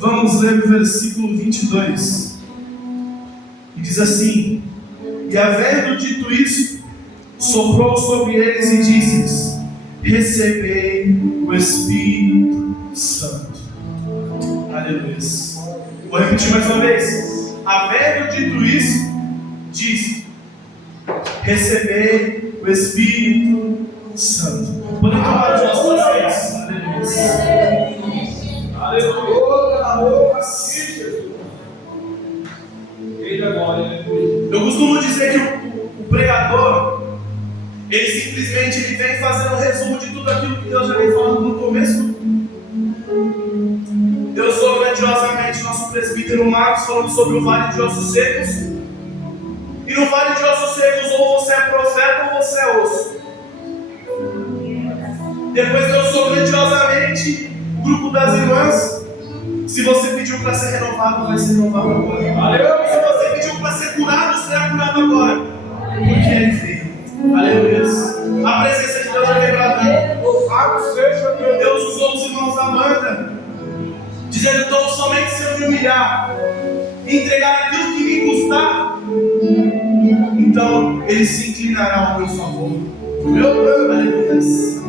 Vamos ler o versículo 22. E diz assim: E havendo dito isso, soprou sobre eles e disse-lhes: Recebei o Espírito Santo. Aleluia. Vou repetir mais uma vez. Havendo dito isso, disse: Recebei o Espírito Santo. Podem tomar os nossos assentos. Aleluia. Eu costumo dizer que o pregador, ele simplesmente vem fazendo um resumo de tudo aquilo que Deus já vem falando no começo. Deus usou grandiosamente nosso presbítero Marcos falando sobre o vale de ossos secos. E no vale de ossos secos, ou você é profeta ou você é osso. Depois Deus usou grandiosamente o grupo das irmãs. Se você pediu para ser renovado, vai ser renovado agora. Aleluia. Se você pediu para ser curado, será curado agora. Porque Ele veio. Aleluia. A presença de Deus é degradante. Louvado seja Deus. Deus usou os irmãos da banda, dizendo: então somente se eu me humilhar, entregar aquilo que me custar, então Ele se inclinará ao meu favor. Meu Deus.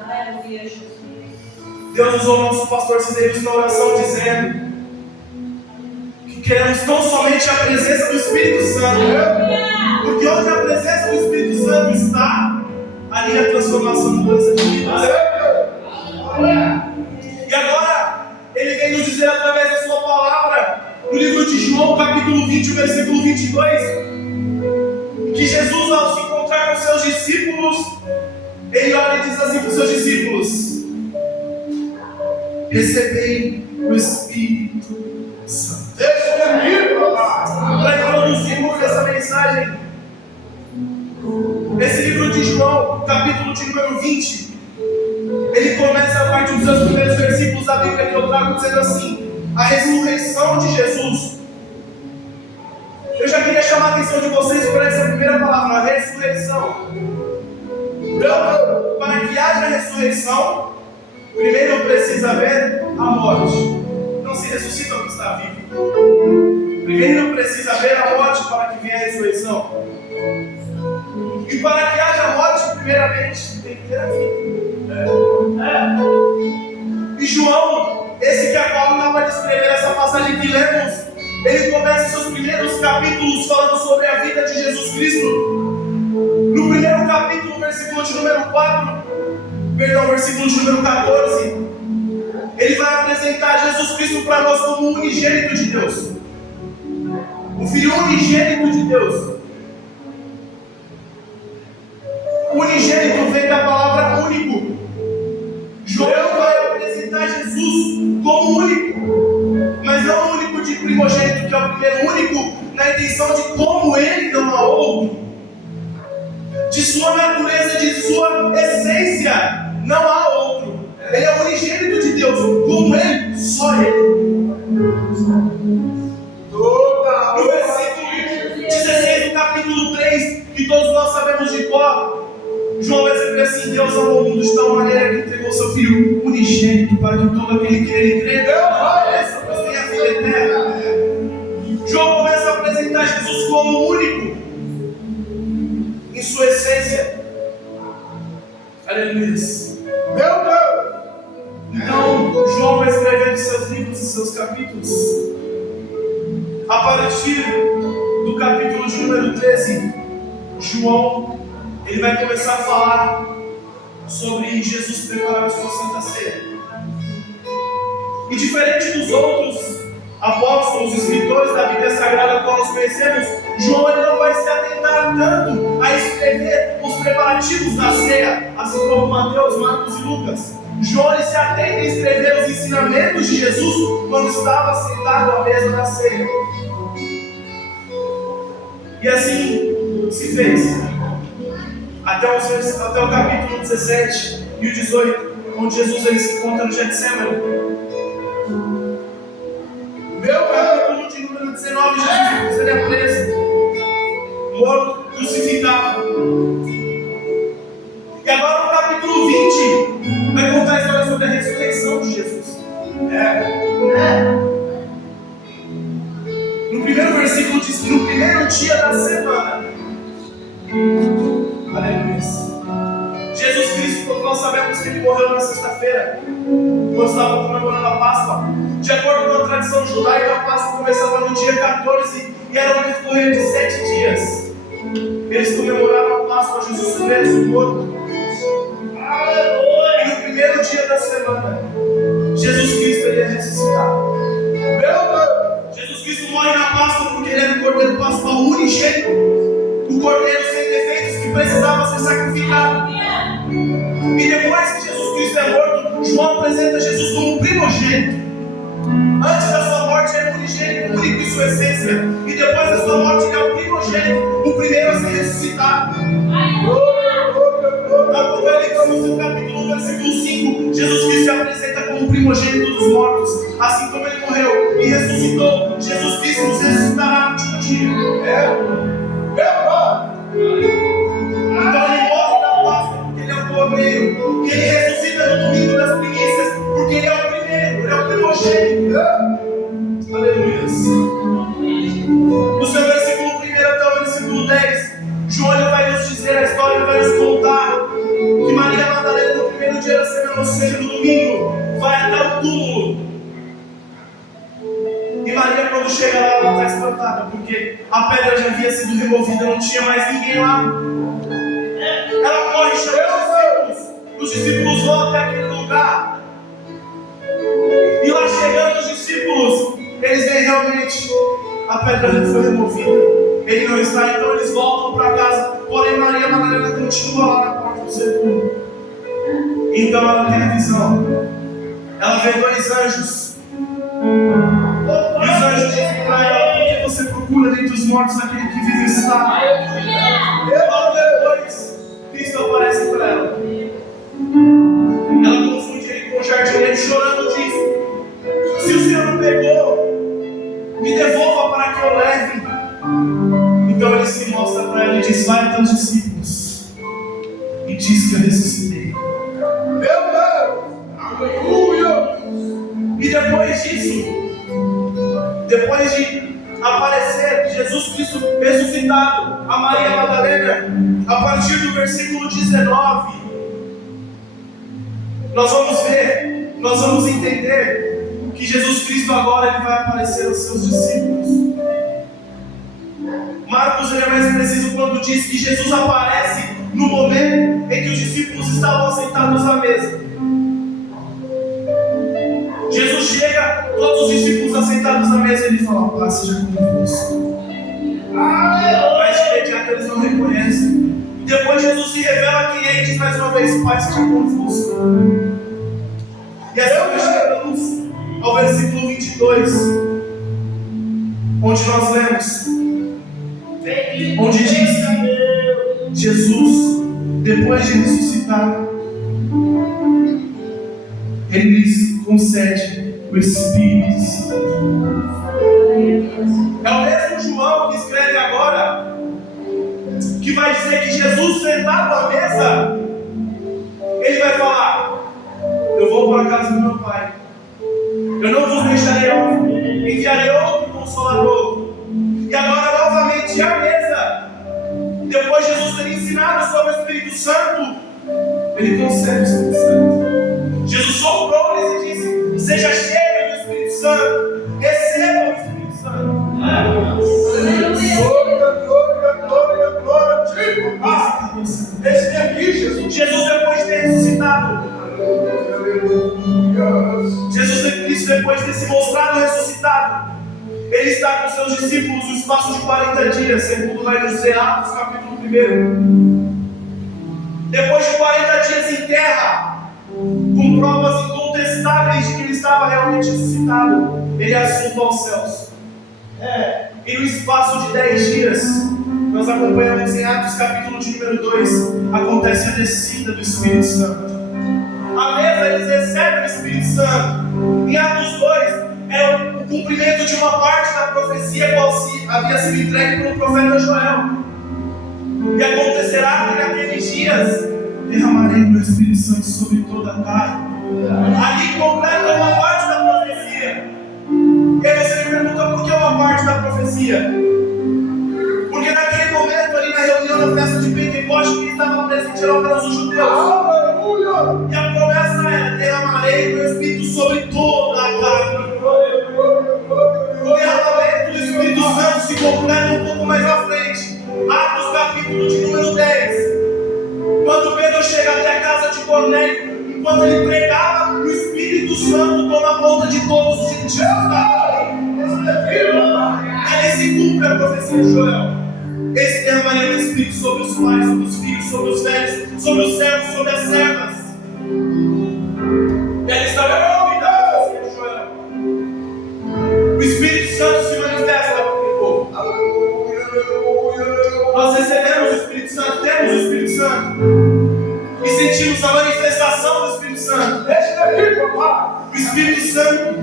Aleluia. Deus usou o nosso pastor Ciseiros na oração, dizendo que queremos tão somente a presença do Espírito Santo, porque onde a presença do Espírito Santo está, ali a transformação do mudança de vida. E agora Ele vem nos dizer através da sua palavra, no livro de João, capítulo 20, versículo 22, que Jesus, ao se encontrar com seus discípulos, Ele olha e diz assim para os seus discípulos: Recebei o Espírito Santo. Para introduzirmos essa mensagem, esse livro de João, capítulo de número 20, ele começa a partir dos seus primeiros versículos da Bíblia que eu trago, dizendo assim: a ressurreição de Jesus. Eu já queria chamar a atenção de vocês para essa primeira palavra, a ressurreição. Então, para que haja ressurreição, primeiro precisa haver a morte. Não se ressuscita o que está vivo. Primeiro precisa haver a morte para que venha a ressurreição. E para que haja morte, primeiramente, tem que ter a vida. E João, esse que a qual acaba de escrever essa passagem que lemos, ele começa seus primeiros capítulos falando sobre a vida de Jesus Cristo. No primeiro capítulo, versículo de número 4, versículo de número 14, ele vai apresentar Jesus Cristo para nós como o unigênito de Deus, o Filho unigênito de Deus. O unigênito vem da palavra único. João vai apresentar Jesus como único, mas não único de primogênito, que é o primeiro, único na intenção de como Ele não há outro, de sua natureza, de sua essência, não há outro. Ele é o unigênito de Deus, como Ele, só Ele. No versículo 16 do capítulo 3, que todos nós sabemos de cor, João vai escrever assim: Deus amou o mundo de tal maneira que entregou seu Filho unigênito, para que todo aquele que nele crê tenha a vida eterna. João começa a apresentar Jesus como único em sua essência. Aleluia. Meu Deus! Então, João vai escrevendo seus livros e seus capítulos. A partir do capítulo de número 13, João, ele vai começar a falar sobre Jesus preparar a sua Santa Ceia. E diferente dos outros apóstolos, escritores da Bíblia Sagrada que nós conhecemos, João ele não vai se atentar tanto a escrever os preparativos da ceia, assim como Mateus, Marcos e Lucas. João ele se atenta a escrever os ensinamentos de Jesus quando estava sentado à mesa da ceia. E assim se fez. Até o capítulo 17 e o 18, onde Jesus ele se encontra no Getsemane. Meu capítulo de número 19, Jesus ele é preso, morto, crucificado. E agora no capítulo 20, vai contar a história sobre a ressurreição de Jesus. No primeiro versículo diz que no primeiro dia da semana, aleluia, Jesus Cristo, como nós sabemos que ele morreu na sexta-feira, nós estávamos comemorando a Páscoa. De acordo com a tradição judaica, a Páscoa começava no dia 14 e era um decorrer de 7 dias. Eles comemoraram a Páscoa, Jesus preso, morto. E no primeiro dia da semana, Jesus Cristo ia ressuscitar. Jesus Cristo morre na Páscoa porque ele era o Cordeiro Pascual unigênito, o Cordeiro sem defeitos que precisava ser sacrificado. E depois que Jesus Cristo é morto, João apresenta Jesus como primogênito. Antes da sua morte ele é unigênito, único em sua essência. E depois da sua morte ele é o primogênito, o primeiro a ser ressuscitado. Apocalipse capítulo 1, versículo 5, Jesus Cristo se apresenta como primogênito dos mortos. Assim como ele morreu e ressuscitou, Jesus Cristo nos ressuscitará no último dia. Então ele morre na Páscoa porque ele é o Cordeiro, e ele ressuscita no domingo das primícias porque ele é o primeiro, ele é o primogênito. Aleluia. No seu versículo 1 até o versículo 10, João vai nos dizer a história, ele vai nos contar que Maria Madalena no primeiro dia da semana, ou seja, no domingo, vai até o túmulo. E Maria, quando chega lá, ela está espantada, porque a pedra já havia sido removida, não tinha mais ninguém lá. Ela corre e chama os discípulos vão até aquele lugar. E lá chegando os discípulos, eles veem realmente a pedra foi removida, ele não está, então eles voltam para casa. Porém Maria Madalena continua lá na porta do sepulcro. Então ela tem a visão, ela vê 2 anjos. E os anjos dizem para ela: por que você procura dentre os mortos aquele que vive está? Logo depois, Cristo aparece para ela. Ela confunde ele com o jardineiro, chorando, diz: se o Senhor não pegou, me devolva para que eu leve. Então ele se mostra para ela e diz: vai até os discípulos e diz que eu ressuscitei. Meu Deus! Aleluia! E depois disso, depois de aparecer Jesus Cristo ressuscitado a Maria Madalena, a partir do versículo 19, nós vamos entender que Jesus Cristo agora ele vai aparecer aos seus discípulos. Marcos ele é mais preciso quando diz que Jesus aparece no momento em que os discípulos estavam sentados à mesa. Jesus chega, todos os discípulos assentados à mesa, e ele fala: paz seja convosco. Mas de imediato eles não reconhecem. Depois Jesus se revela quem é e diz mais uma vez: paz seja convosco. E assim nós chegamos ao versículo 22, onde nós lemos, onde diz que Jesus, depois de ressuscitar, ele lhes concede o Espírito Santo. É o mesmo João que escreve agora, que vai dizer que Jesus, sentado à mesa, ele vai falar: eu vou para a casa do meu Pai, eu não vos deixarei órfãos, enviarei outro Consolador. E agora novamente à mesa, depois de Jesus ter ensinado sobre o Espírito Santo, ele concede o Espírito Santo. Jesus soprou-lhes e disse: seja cheio do Espírito Santo, receba o Espírito Santo. Glória. Esse aqui, Jesus. Jesus, depois de ter ressuscitado, Jesus Cristo, depois de ter se mostrado ressuscitado, ele está com seus discípulos no espaço de 40 dias, segundo vai nos dizer Atos capítulo 1. Depois de 40 dias em terra, com provas incontestáveis de que ele estava realmente ressuscitado, ele assunto aos céus. E no espaço de 10 dias, nós acompanhamos em Atos capítulo de número 2, acontece a descida do Espírito Santo. À mesa eles recebem o Espírito Santo. Em Atos 2, é o cumprimento de uma parte da profecia qual havia sido entregue pelo profeta Joel. E acontecerá que naqueles dias derramarei o meu Espírito Santo sobre toda a carne. Ali completa uma parte da profecia. se completa um pouco mais à frente. Atos capítulo de número 10. Quando Pedro chega até a casa de Cornélio, enquanto ele pregava, o Espírito Santo toma conta de todos os gentios. Aí se cumpre a profecia de Joel. Esse derramaria do Espírito sobre os pais, sobre os filhos, sobre os velhos, sobre os servos, sobre as servas. Ele estava ouvindo a profecia de Joel. O Espírito Santo se manifesta para o povo. Nós recebemos o Espírito Santo, temos o Espírito Santo e sentimos a manifestação do Espírito Santo. O Espírito Santo,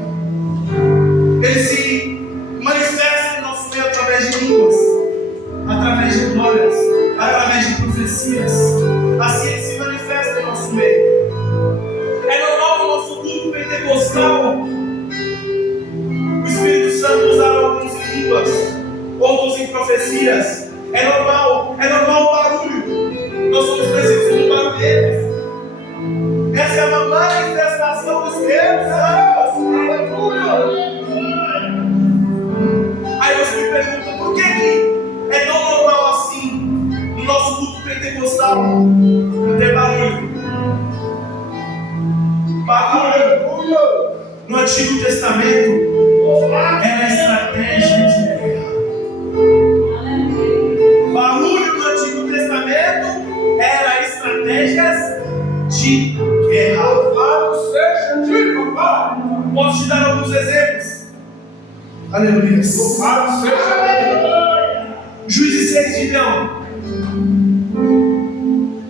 ele se manifesta em nosso meio através de línguas, através de glórias, através de profecias. Assim ele se manifesta em nosso meio. É normal no nosso culto pentecostal o Espírito Santo usar alguns em línguas, outros em profecias. É normal o barulho. Nós somos presentes no barulho. Essa é uma manifestação dos Espíritos Santos. Aí você me pergunta, por que é tão normal assim no nosso culto pentecostal não ter barulho? Barulho no Antigo Testamento era estratégia de guerra. Barulho no Antigo Testamento era estratégias de guerra. Louvado seja de papai. Posso te dar alguns exemplos? Aleluia. Louvado seja. Juízes 6 de Gideão.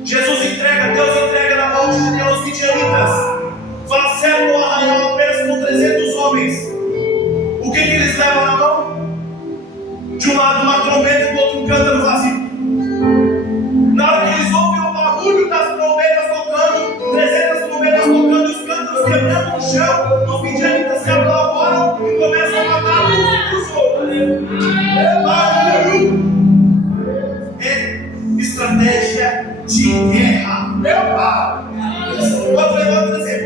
Deus entrega na mão de Gideão os midianitas. Fala, cerca o arraial apenas com 300 homens. O que eles levam na mão? De um lado uma trombeta e do outro um cântaro vazio. Na hora que eles ouvem o barulho das trombetas tocando, 300 trombetas tocando e os cântaros quebrando no chão, os midianitas se apavoram e começam a matar uns dos outros. Barulho é estratégia de guerra.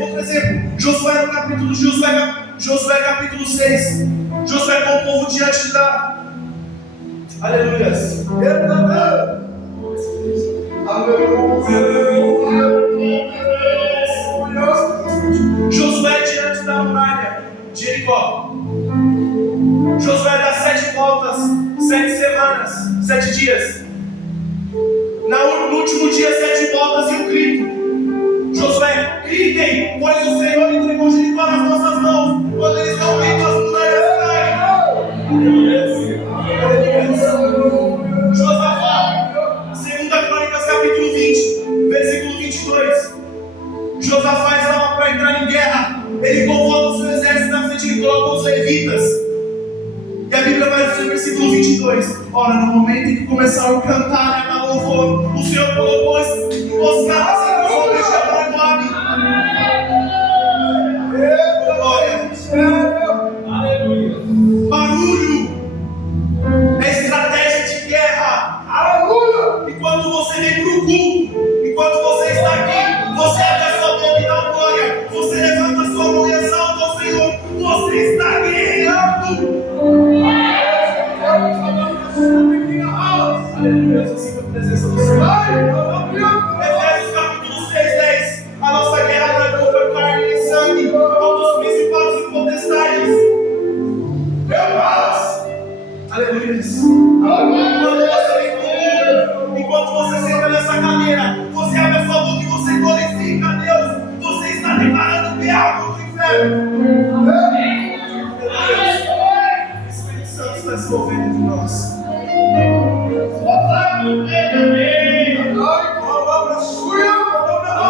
Outro exemplo. Josué no capítulo Josué capítulo 6. Josué com o povo diante de Dá. Aleluias. Josué diante da muralha de Jericó. Josué dá 7 voltas, 7 semanas, 7 dias. No último dia, 7 voltas e um grito. Josué, gritem, pois o Senhor entregou Jericó nas nossas mãos. Quando eles não gritam, as muralhas caem. Josafá, 2 Crônicas capítulo 20, versículo 22. Josafá estava para entrar em guerra. Ele convoca o seu exército na frente e coloca os levitas. E a Bíblia vai dizer no versículo 22. Ora, no momento em que começaram a cantar e a dar louvor, o Senhor colocou emboscadas entre os homens de Amon e Moabe. Aleluia. Barulho é estratégia de guerra. Aleluia. E quando você vem para o culto, enquanto você está aqui, você abre a sua boca e dá glória. Você levanta a sua mão e exalta ao Senhor. Você está guerreando. Aleluia, eu sinto a presença do Senhor. Efésios capítulo 6, 10. A nossa guerra não é contra carne e sangue, contra os principados e potestades. Meu Deus! Aleluia. Quando você vem comigo, enquanto você senta nessa cadeira, você abre a sua boca e você glorifica a Deus. Você está declarando guerra contra o inferno. O Espírito Santo está se movendo entre nós. Eu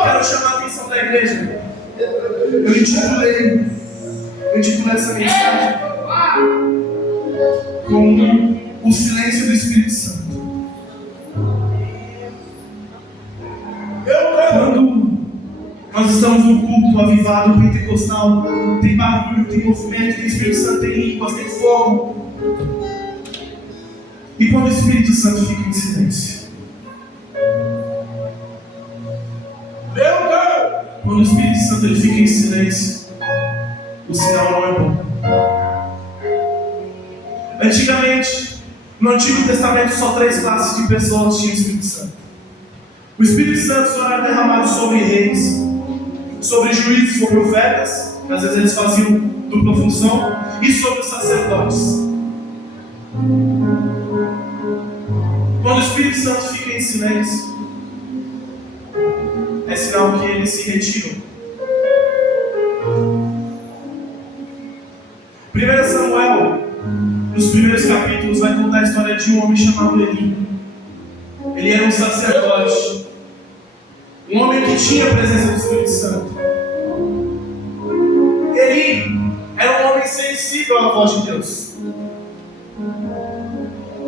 quero chamar a atenção da igreja. Eu intitulei essa mensagem com o silêncio do Espírito Santo. Quando nós estamos no culto avivado, pentecostal, tem barulho, tem movimento, tem Espírito Santo, tem línguas, tem fogo. E quando o Espírito Santo fica em silêncio? Quando o Espírito Santo ele fica em silêncio, o sinal não é bom. Antigamente, No Antigo Testamento, só 3 classes de pessoas tinham o Espírito Santo. O Espírito Santo só era derramado sobre reis, sobre juízes ou profetas, que às vezes eles faziam dupla função, e sobre os sacerdotes. Quando o Espírito Santo fica em silêncio, é sinal que eles se retiram. 1 Samuel, nos primeiros capítulos, vai contar a história de um homem chamado Eli. Ele era um sacerdote, um homem que tinha a presença do Espírito Santo. Eli era um homem sensível à voz de Deus.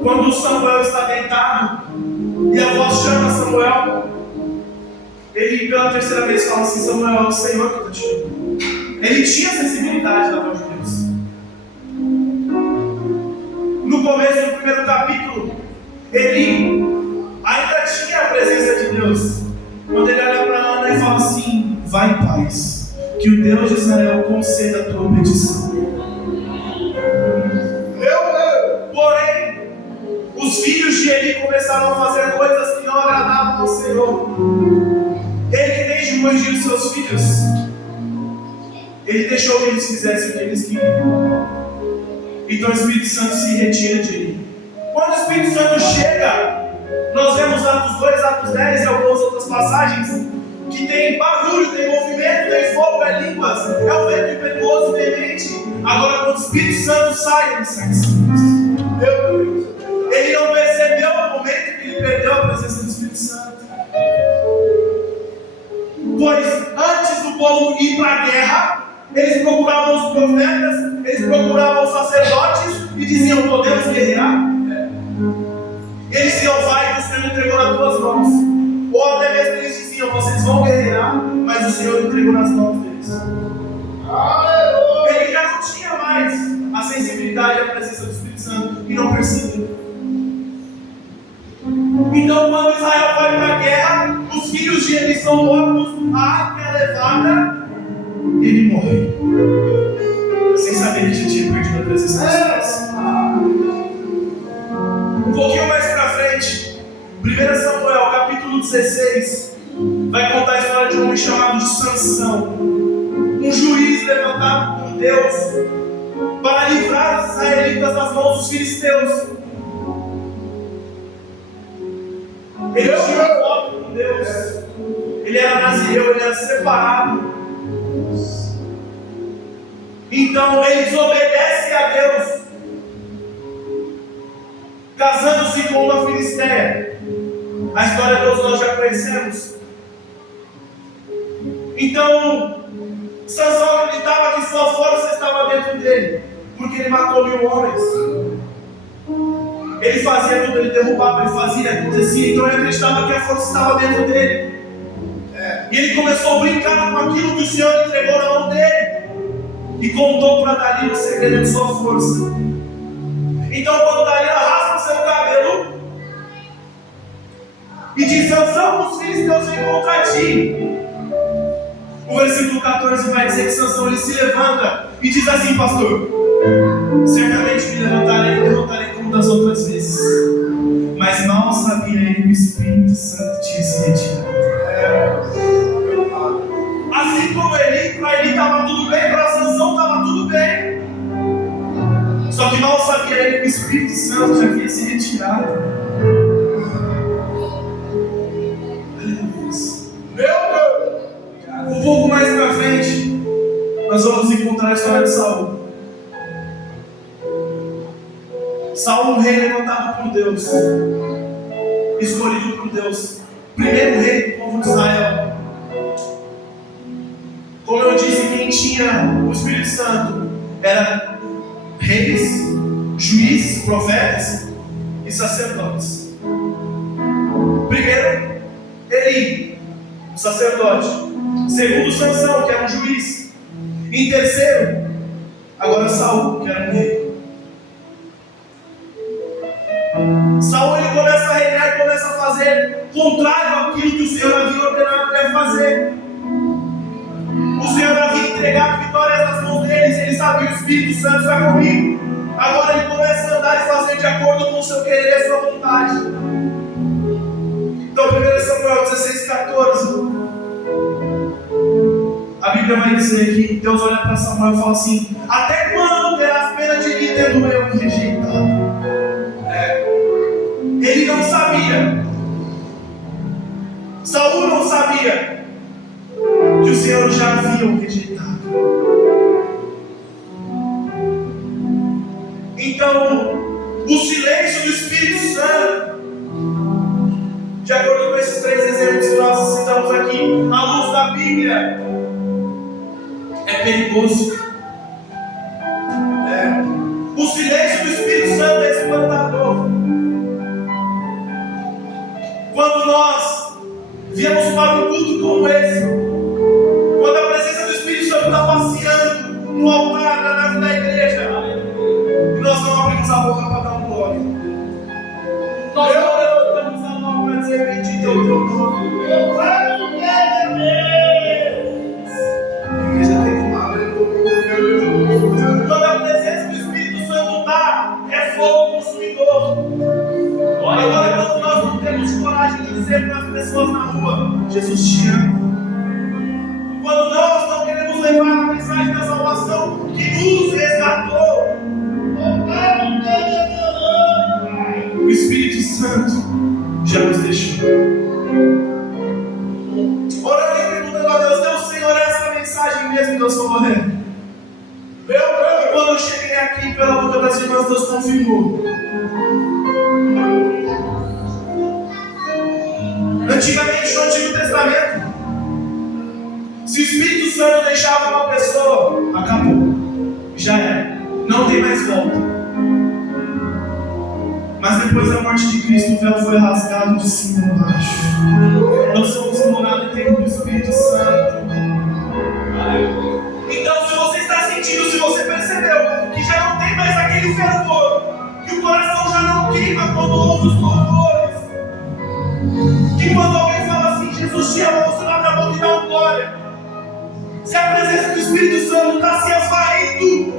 Quando Samuel está deitado e a voz chama Samuel, ele pela 3ª vez fala assim: Samuel, é o Senhor que está te chamando. Ele tinha a sensibilidade da voz de Deus. No começo do primeiro capítulo, Eli ainda tinha a presença de Deus. Quando ele olha para Ana e fala assim: vai em paz, que o Deus de Israel conceda a tua petição. Porém, os filhos de Eli começaram a fazer coisas que não agradavam ao Senhor. Ele, em vez de corrigir os seus filhos, ele deixou que eles fizessem o que eles queriam. Então o Espírito Santo se retira de Eli. Quando o Espírito Santo chega, nós vemos Atos 2, Atos 10 e algumas outras passagens que tem barulho, tem movimento, tem fogo, é línguas, é o vento impetuoso e veemente. Agora, quando o Espírito Santo sai, ele sai em silêncio. Meu Deus! Ele não percebeu o momento que ele perdeu a presença do Espírito Santo. Pois antes do povo ir para a guerra, eles procuravam os profetas, eles procuravam os sacerdotes e diziam: podemos guerrear? Eles diziam: vai, que o Senhor entregou nas tuas mãos. Ou até mesmo eles diziam: vocês vão guerrear, mas o Senhor entregou nas mãos deles. Ele já não tinha mais a sensibilidade à presença do Espírito Santo e não percebeu. Então, quando Israel vai para a guerra, os filhos de Eli são mortos, a arca é levada e ele morre, sem saber que já tinha perdido a presença do Espírito Santo. Um pouquinho mais para frente, 1 Samuel, capítulo 16, vai contar a história de um homem chamado de Sansão, um juiz levantado por Deus para livrar os israelitas das mãos dos filisteus. Ele tinha um voto com Deus, ele era nazireu, ele era separado. Então ele desobedece a Deus, casando-se com uma filisteia. A história todos nós já conhecemos. Então Sansão acreditava que sua força estava dentro dele, porque ele matou 1000 homens. Ele fazia tudo, ele derrubava, ele fazia, acontecia. Então ele acreditava que a força estava dentro dele. E ele começou a brincar com aquilo que o Senhor entregou na mão dele. E contou para Dalila o segredo de sua força. Então quando Dalila raspa o seu cabelo e diz: Sansão, os filisteus vêm contra ti. O versículo 14 vai dizer que Sansão ele se levanta e diz assim: pastor, certamente me levantarei e derrotarei como das outras vezes. Mas mal sabia ele que o Espírito Santo tinha se retirado. Assim como Eli, para Eli estava tudo bem, para Sansão estava tudo bem. Só que mal sabia ele que o Espírito Santo já havia se retirado. Meu Deus! Um pouco mais para frente, nós vamos encontrar a história de Saul. Saul, um rei levantado por Deus, escolhido por Deus, primeiro rei do povo de Israel. Como eu disse, quem tinha o Espírito Santo era reis, juízes, profetas e sacerdotes. Primeiro, Eli, o sacerdote. Segundo, Sansão, que era um juiz. Em terceiro, agora Saul, que era um rei. Saul ele começa a reinar e começa a fazer contrário àquilo que o Senhor havia ordenado para ele fazer. O Senhor havia entregado vitórias nas mãos deles. Ele sabia: o Espírito Santo está comigo. Agora ele começa a andar e fazer de acordo com o seu querer e sua vontade. Então, 1 Samuel 16:14, a Bíblia vai dizer que Deus olha para Samuel e fala assim: até quando terás pena de mim, tendo eu rejeitado? Ele não sabia, Saul não sabia que o Senhor já havia o rejeitado. Então, o silêncio do Espírito Santo, de acordo com esses 3 exemplos que nós citamos aqui, à luz da Bíblia, é perigoso. O silêncio do Espírito Santo é espantador. Quando nós viemos para um culto como esse, quando a presença do Espírito Santo está passeando no altar da igreja, e nós não abrimos a boca para dar um glória, nós não levantamos a mão para dizer: bendito é o teu nome. Quando a presença do Espírito Santo está, é fogo consumidor. Agora, quando nós não temos coragem de dizer para as pessoas na rua: Jesus te ama, quando nós não queremos levar a mensagem da salvação que nos resgatou, o Espírito Santo já nos deixou. Orando e perguntando a Deus: Deus, Senhor, essa mensagem mesmo, Deus falou: quando eu cheguei aqui pela boca das irmãs, Deus confirmou. Antigamente, no Antigo Testamento, se o Espírito Santo deixava uma pessoa, acabou, já era, não tem mais volta. Mas depois da morte de Cristo, o véu foi rasgado de cima a baixo. Nós somos morada e templo do Espírito Santo. Então, se você está sentindo, se você percebeu que já não tem mais aquele fervor, que o coração já não queima quando ouve os louvores, que quando alguém fala assim: Jesus te ama, você abre a boca e dá um glória. Se a presença do Espírito Santo está se esvaindo,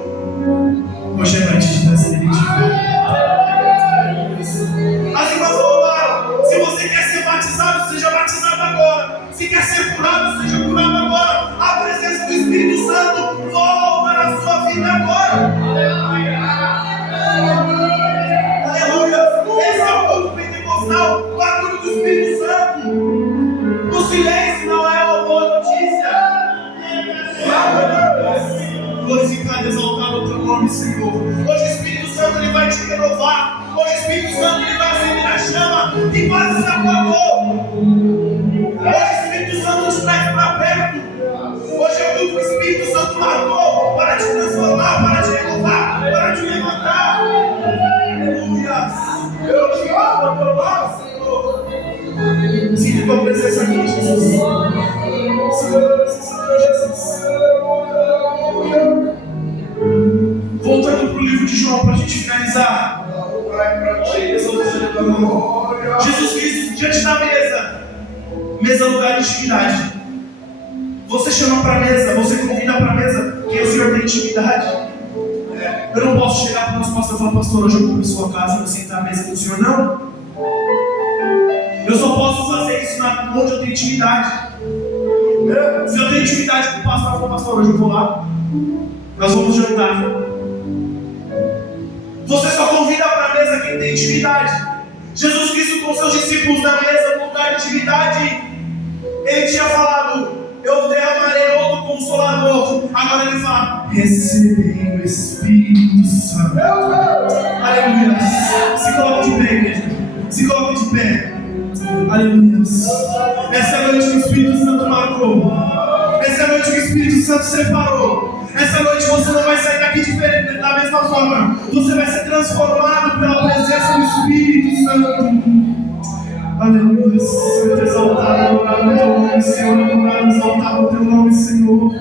hoje é noite de trazer ele de volta. As irmãs falaram: se você quer ser batizado, seja batizado agora. Se quer ser curado, seja curado agora. A presença do Espírito Santo volta na sua vida agora. Aleluia. Esse é o culto pentecostal, o barulho do Espírito Santo. O silêncio não é uma boa notícia. Glorificado, exaltado o teu nome, Senhor. Hoje o Espírito Santo ele vai te renovar. Hoje o Espírito Santo ele vai acender a chama que quase se apagou. Hoje o Espírito Santo te traz para perto. Hoje é o que o Espírito Santo marcou para te transformar, para te renovar, para te levantar. Aleluia. Eu te amo, eu te amo, Senhor. Sinta tua presença aqui, Jesus. Sinta tua presença aqui, Jesus. Voltando para o livro de João para a gente finalizar. Jesus Cristo diante da mesa lugar de intimidade. Você chama para a mesa, você convida para a mesa quem o Senhor tem intimidade. Eu não posso chegar para o nosso pastor e falar: pastor, hoje eu vou para a sua casa, vou sentar à mesa com o Senhor. Não. Eu só posso fazer isso onde eu tenho intimidade. Se eu tenho intimidade com o pastor, eu falo: pastor, hoje eu vou lá, nós vamos jantar. Você só convida para a mesa quem tem intimidade. Jesus Cristo com seus discípulos na mesa, no lugar de intimidade, ele tinha falado: eu derramarei outro Consolador. Agora ele fala: recebei o Espírito Santo. Aleluia. Se coloque de pé, igreja. Se coloque de pé. Aleluia. Essa é a noite que o Espírito Santo marcou. Essa é a noite que o Espírito Santo separou. Essa noite você não vai sair daqui diferente, da mesma forma. Você vai ser transformado pela presença do Espírito Santo. Aleluia. Santo, exaltado, adorado o teu nome, Senhor. Adorado, exaltado o teu nome, Senhor.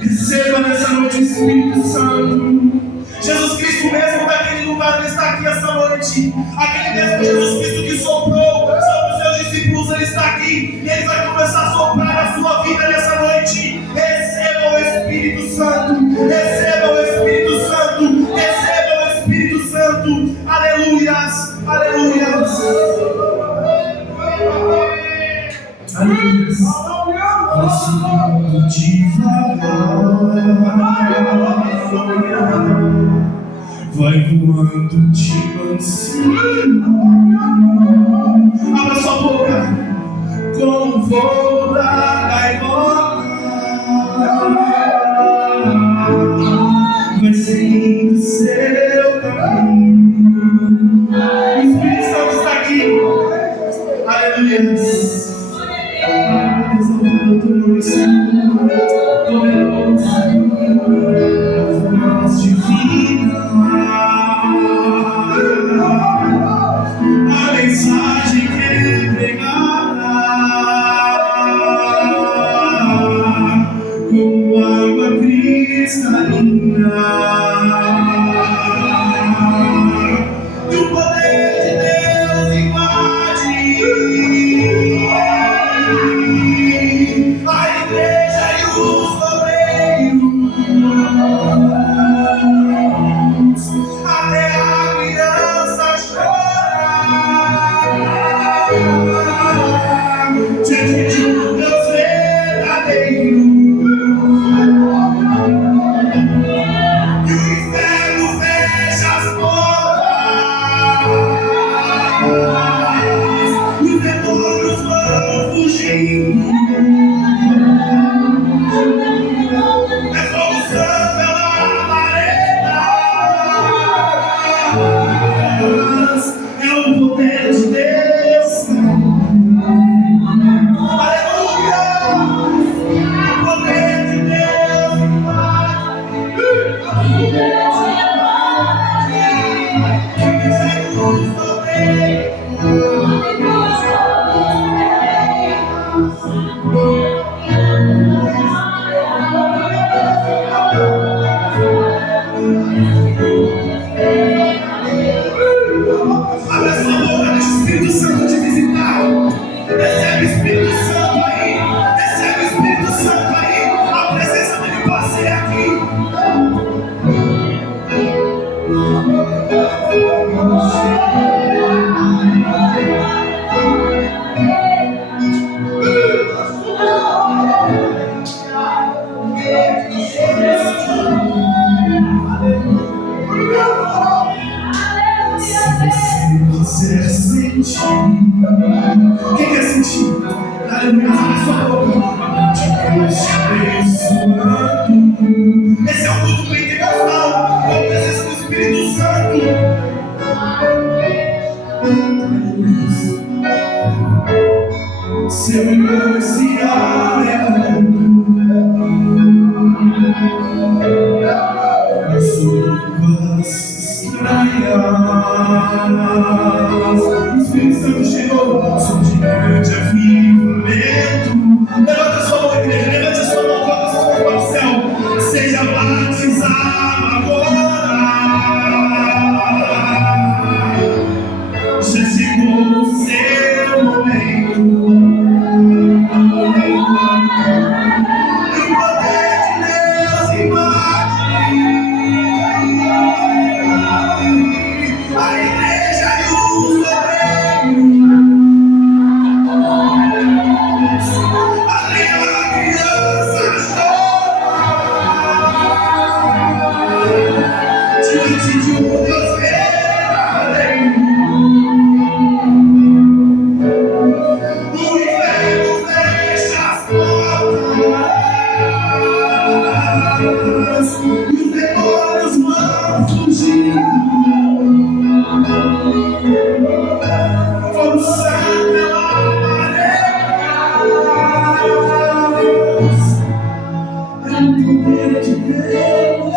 Receba nessa noite o Espírito Santo. Jesus Cristo mesmo daquele lugar, ele está aqui essa noite. Aquele mesmo Jesus Cristo que soprou sobre os seus discípulos, ele está aqui. E ele vai começar a soprar a sua vida nessa noite. Receba o Espírito Santo. Receba o Espírito Santo. Receba o Espírito Santo. vai voando de mansinho. Abra sua boca com o voo da gaivota, vai seguindo seu caminho. O Espírito Santo está aqui. Aleluia. Deus, teu nome, Senhor, poderoso, voz divina, a mensagem que é pregada como água cristalina. E o poder de Deus invade a igreja e os obreiros, até a criança chora diante de um Deus verdadeiro. E o inferno fecha as portas, e os demônios vão fugindo. É como sangue pela laredas, é o poder de Deus. Aleluia! O poder de Deus abre essa boca, deixa o Espírito Santo te visitar. Recebe o Espírito Santo aí. Recebe o Espírito Santo aí. A presença dele passeia aqui. Se você quiser sentir, quem quer sentir? Aleluia, abre sua boca. De Deus te abençoando. Esse é o culto pentecostal, com a presença do Espírito Santo. Seu irmão se alegrando, suas estranhas. O Espírito Santo chegou, som de grande avivamento. Levanta sua mão, igreja, levante sua mão, coloca sua mão para o céu. Seja batizado agora. Já chegou o seu momento. E o poder de Deus invade a igreja e os obreiros. Ali a criança chora diante de um Deus verdadeiro. O inferno fecha as portas, e os demônios vão fugindo. Como sangue pela laredas, é o poder de Deus.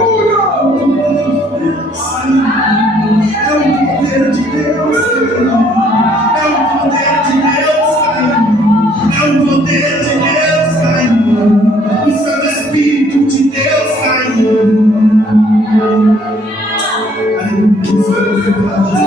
Aleluia! É o poder de Deus. É o poder de Deus caindo. É o poder de Deus caindo. O Santo Espírito de Deus caindo. Aleluia.